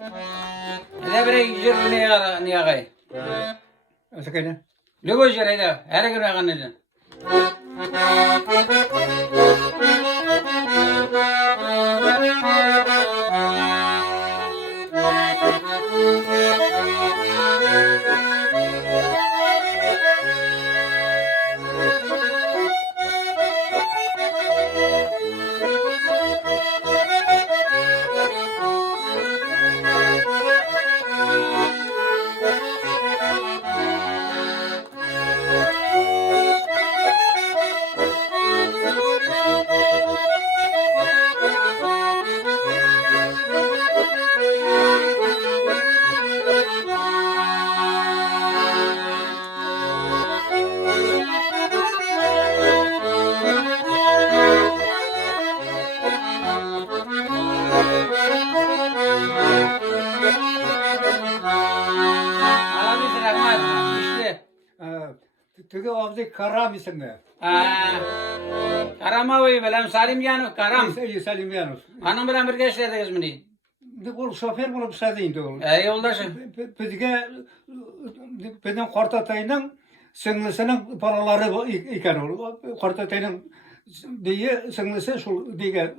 Ne bir jir ne agay. Sakene. Lugo jir eda. Her gün aganı. Alamışsın Ahmet. İşte. Tüge avcı Karam isimli. Karam abi belam Salim Yanov Karam. Salim Yanov. Hanım bilen bir geçlerdeyiz mi? Bu şoför bulup sadeyim de oğlum. Yoldaşım. Bizge benim Kortatay'ın sınlısının paraları iken oğlum. Kortatay'ın diye sınlısı şu diye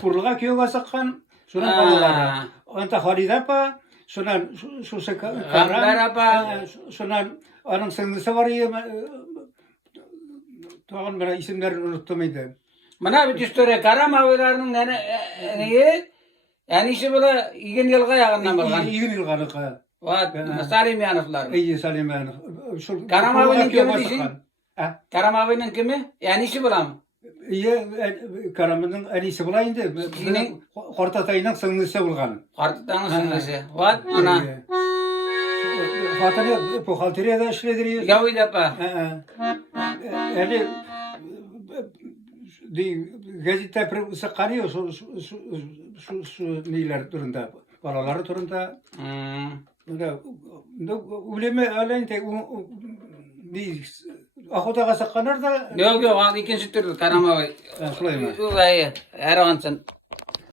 kurluğa köyüne sakkan. Şunun paraları. Anta Haridapa. Şunun şu Karam. Şunun onun sınlısı var ya. Tamam ben isimlerini unuttum idi. Bana bir düsture Karam abilerinin neyi? Yani işi böyle igen yılga yağından balgan. İyi yılganı ka. Vat, Salim Yanovlar. İyi Salim Yanov. Karam abinin kimi diysin? Karam abinin kimi? Yani işi bulam. İyi Karam'ın en iyisi bulayındı. Senin- Kortatay'ın sınırlısı bulgan. Kartıdan sınırlısı. Vat, ana. Hatırlıyor, bu halteriye de işlediriyor. Yavu dapa. Yani gazete sıkanıyor şu neler durumda. Balaları durumda. Uleme alın tek Ahuda sıkanır da. Yok yok, ikinci türlü Karam abi. Süleyman. Yok hayır, Erdoğan'sın.